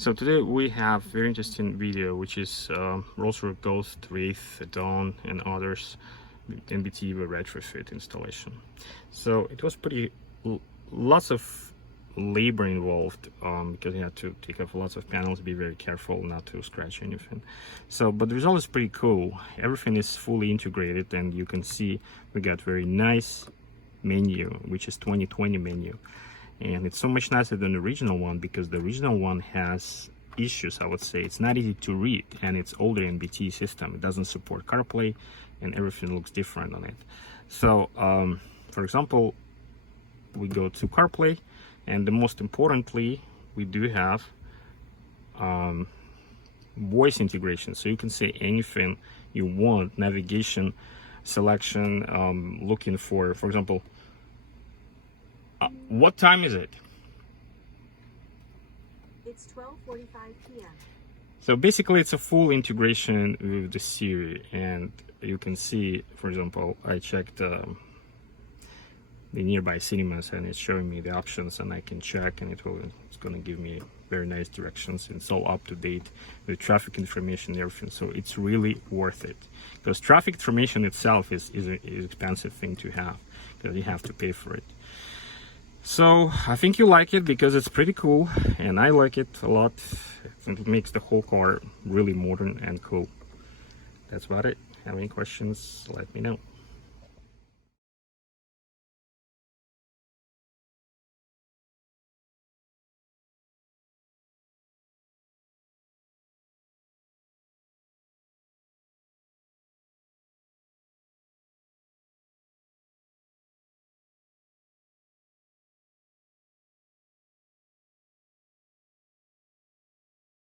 So today we have very interesting video, which is Royce WRAITH, Dawn, and others NBT EVO retrofit installation. So it was pretty lots of labor involved because you had to take off lots of panels, be very careful not to scratch anything. So, but the result is pretty cool. Everything is fully integrated, and you can see we got very nice menu, which is 2020 menu. And it's so much nicer than the original one because the original one has issues. I would say it's not easy to read, and it's older NBT system. It doesn't support CarPlay, and everything looks different on it. So for example, we go to CarPlay, and the most importantly, we do have voice integration, so you can say anything you want, navigation, selection, looking for example, what time is it? It's 12:45 p.m. So basically it's a full integration with the Siri, and you can see, for example, I checked the nearby cinemas, and it's showing me the options, and I can check, and it's going to give me very nice directions. It's all up to date with traffic information and everything, so it's really worth it, because traffic information itself is an expensive thing to have, because you have to pay for it. So I think you like it because it's pretty cool, and I like it a lot. It makes the whole car really modern and cool. That's about it. Have any questions, let me know.